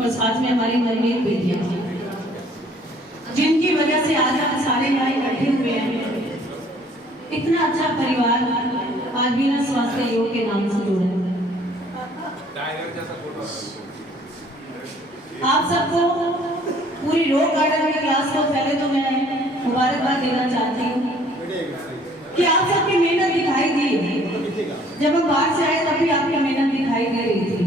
और साथ में हमारी नवनीत बेटियां, जिनकी वजह से आज हम सारे यहाँ इकट्ठे हुए हैं। इतना अच्छा परिवार आज बिना स्वास्थ्य योग के नाम से जुड़ा है। आप सबको पूरी रॉक गार्डन की क्लास को पहले तो मैं मुबारकबाद देना चाहती हूँ कि आप सबकी मेहनत दिखाई दी। जब हम बाहर से आए तब भी आपकी मेहनत दिखाई दे रही थी।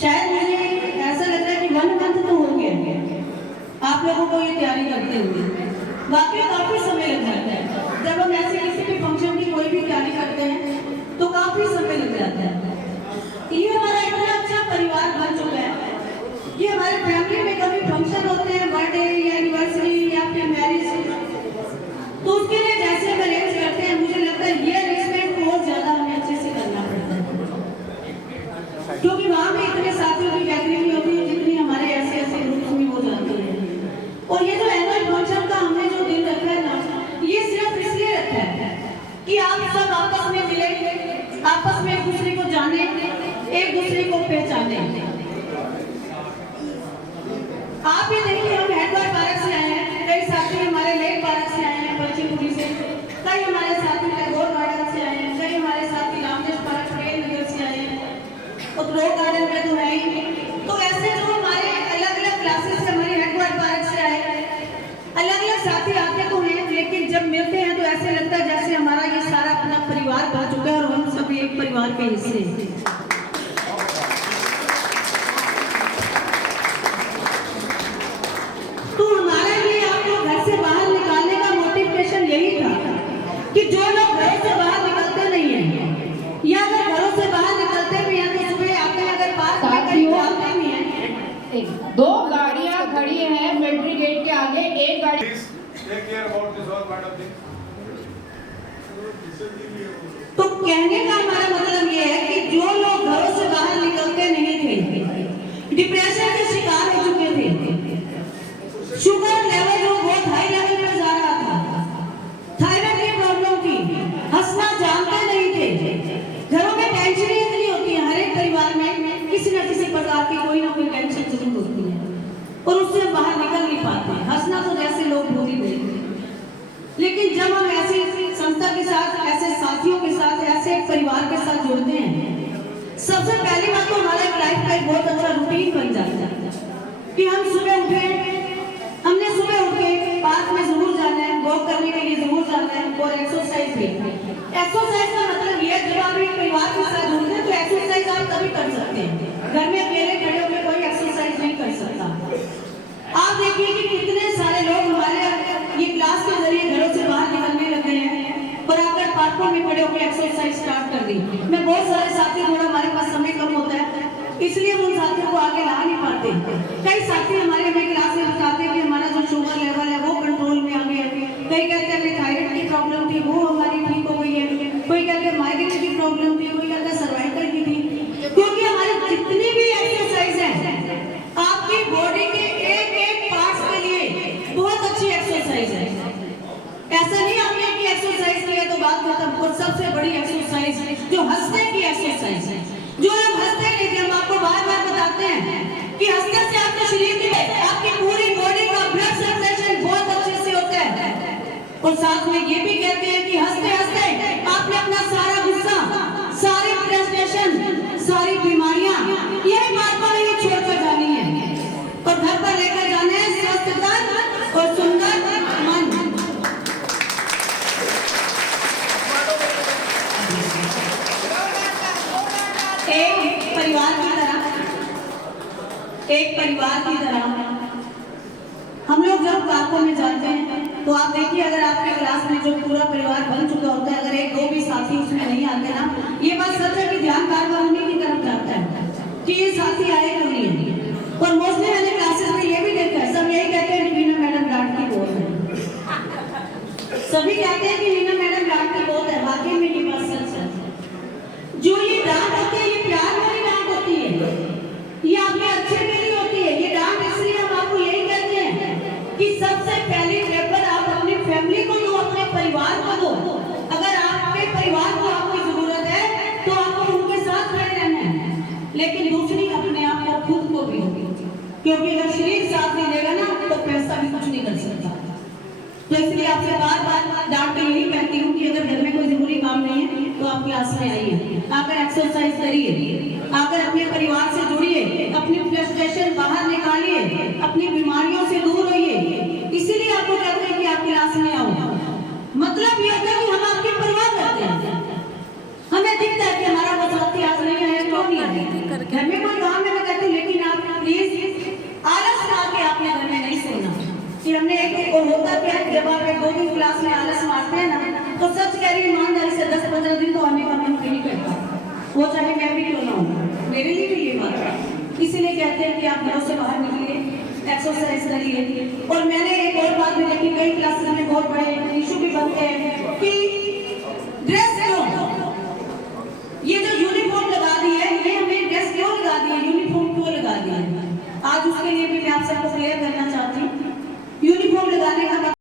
शायद मुझे ऐसा लग रहा है कि 1 मंथ तो हो गया आप लोगों को ये तैयारी करते हुए। वाकई काफी समय लग जाता है। जब हम ऐसे किसी भी फंक्शन की कोई भी तैयारी करते हैं तो काफी समय लग जाता है। ये हमारा इतना अच्छा परिवार बन चुका है कि हमारे फैमिली में कभी फंक्शन होते हैं, बर्थडे या एनिवर्सरी या फिर मैरिज, तो उसके लिए जैसे हम अरेंज करते हैं, मुझे लगता है ये अरेंजमेंट बहुत ज्यादा हमें अच्छे से करना पड़ता है, क्योंकि वहाँ में इतने साथियों की गैदरिंग नहीं होती है जितनी हमारे ऐसे ऐसे ग्रुप्स में हो जाती है। और ये जो एनुअल फंक्शन का हमने जो दिन रखा है ना, ये सिर्फ इसलिए रखा है कि आप सब आपस में मिले, आपस में एक दूसरे को जाने, एक दूसरे को पहचाने। आप ये देखिए, हम हैदराबाद पार्क से आए हैं, कई साथी हमारे लेक पार्क से आए हैं, पश्चिमपुरी से, कई हमारे साथी टैगोर गार्डन से आए हैं, कई हमारे साथी रामदेव पार्क प्रेम नगर से आए हैं, और रॉक गार्डन में तो है ही। तो ऐसे जो हमारे अलग अलग क्लासेस से हमारे हैदराबाद पार्क से आए, अलग अलग साथी आते तो हैं, लेकिन जब मिलते हैं तो ऐसे लगता है जैसे हमारा ये सारा अपना परिवार बन चुका है और हम सब एक परिवार के हिस्से हैं। तो हमारा ये आपको घर से बाहर निकालने का मोटिवेशन यही था कि जो लोग घरों से बाहर निकलते नहीं है, या अगर घरों से बाहर निकलते भी हैं तो सुबह आते हैं, अगर पार्क में कहीं जाते नहीं है। 2 गाड़ियां खड़ी हैं मिलिट्री गेट के आगे, एक गाड़ी। तो कहने का हमारा मतलब ये है कि जो लोग घरों से बाहर निकलते नहीं थे, डिप्रेशन के शिकार हो चुके थे, शुगर लेवल जो बहुत हाई लेवल पे जा रहा था, थायराइड की प्रॉब्लम थी, हंसना जानते नहीं थे, घरों में टेंशन इतनी होती है, हर एक परिवार में किसी न किसी प्रकार की कोई ना कोई टेंशन जरूर होती है और उससे हम बाहर निकल नहीं पाते। हंसना तो जैसे लोग भूल ही गए, लेकिन जब हम ऐसी संस्था के साथ, ऐसे साथियों के साथ, ऐसे एक परिवार के साथ जुड़ते हैं, सबसे पहली बात तो हमारा लाइफ का एक बहुत अच्छा रूटीन बन जाता है कि हम सुबह उठे, हमने सुबह उठ के पार्क में जरूर जाना है, वॉक करने के लिए जरूर जाना है, और एक्सरसाइज भी। एक्सरसाइज का मतलब ये है जब आप एक परिवार के साथ जुड़ते हैं तो एक्सरसाइज आप तभी कर सकते हैं, घर में अकेले खड़े होकर कोई एक्सरसाइज नहीं कर सकता। आप देखिए कि कितने सारे लोग हमारे ये क्लास के जरिए घरों से बाहर निकलने लग गए हैं और आकर पार्कों में खड़े होकर एक्सरसाइज स्टार्ट कर दी। मैं बहुत सारे साथी, थोड़ा हमारे पास समय कम होता है इसलिए हम उन साथियों को आगे ला नहीं पाते। कई साथी हमारे हमें क्लास में बताते हैं कि हमारा जो शुगर लेवल है वो कंट्रोल में आ गया है, कई कहते हैं हमें थायराइड की प्रॉब्लम थी वो हमारी ठीक हो गई है, कोई कहते हैं माइग्रेन की प्रॉब्लम थी, कोई कहते हैं सर्वाइकल की थी। क्योंकि हमारी जितनी भी एक्सरसाइज है आपकी बॉडी के एक एक पार्ट्स के लिए बहुत अच्छी एक्सरसाइज है। ऐसा नहीं आपने की एक्सरसाइज की है तो बात खत्म। और सबसे बड़ी एक्सरसाइज जो हंसने की एक्सरसाइज है, जो लोग हंसते नहीं थे, हम आपको बार बार बताते हैं कि हंसने से आपके शरीर में आपकी पूरी बॉडी का ब्लड सर्कुलेशन बहुत अच्छे से होता है। और साथ में ये भी कहते हैं कि हंसते हंसते आपने अपना सारा गुस्सा, सारी फ्रस्ट्रेशन, सारी बीमारियां यही बात पर नहीं छोड़कर जानी है और घर पर लेकर जाने हैं स्वस्थ तन और सुंदर मन। एक परिवार की तरह हम लोग जब पार्कों में जाते हैं तो आप देखिए, अगर आपके क्लास में जो पूरा परिवार बन चुका होता है, अगर 1-2 भी साथी उसमें नहीं आते ना, ये बात सच है कि ध्यान बार-बार उन्हीं की तरफ जाता है कि ये साथी आए क्यों नहीं है। और मोस्टली मैंने क्लासेस में ये भी देखा है, सब यही कहते हैं कि मीना मैडम डांटती बहुत है। सभी कहते हैं कि मीना मैडम डांटती बहुत है, वाकई में ये बात सच है। जो ये डांट होती है ये प्यार वाली डांट होती है, ये आपके अच्छे के लिए होती है। ये डांट इसलिए हम आपको यही कहते हैं कि सबसे पहली प्रेफर आप अपनी फैमिली को दो, अपने परिवार को दो। अगर आपके परिवार को आपकी जरूरत है तो आपको उनके साथ खड़े रहना है, लेकिन दूसरी अपने आप को खुद को भी क्योंकि अगर शरीर साथ नहीं देगा ना तो पैसा भी कुछ नहीं कर सकता। तो इसलिए आपसे बार बार डांट के यही कहती हूँ कि अगर घर में कोई जरूरी काम नहीं है तो आप क्लास में आइए, आकर एक्सरसाइज करिए, आकर अपने परिवार से जुड़िए, अपनी फ्रस्ट्रेशन बाहर निकालिए, अपनी बीमारियों से दूर रहिए। इसीलिए आपको कहते हैं कि आप क्लास में आओ। मतलब ये होता है कि हम आपकी परवाह करते हैं। हमें दिखता है कि हमारा वो साथी आज नहीं आया, क्यों नहीं आया, घर में कोई काम है, मैं कहती हूँ लेकिन आप प्लीज आलस मार के आपने घर में नहीं सोना कि हमने एक और होता क्या है, जब आप एक 2 दिन क्लास में आलस मारते हैं ना तो सच कह रही ईमानदारी से 10-15 दिन तो आने का मन नहीं करता, वो चाहे मैं भी क्यों ना हूँ, मेरे लिए भी ये बात है। इसीलिए कहते हैं कि आप घरों से बाहर निकलिए, एक्सरसाइज करिए। और मैंने एक और बात भी देखी, कई क्लासेस में बहुत बड़े इशू भी बनते हैं कि ड्रेस क्यों, ये जो यूनिफॉर्म लगा दी है, ये हमें ड्रेस क्यों लगा दी है, यूनिफॉर्म क्यों लगा दी है। आज उसके लिए भी मैं आप सबको क्लियर करना चाहती हूँ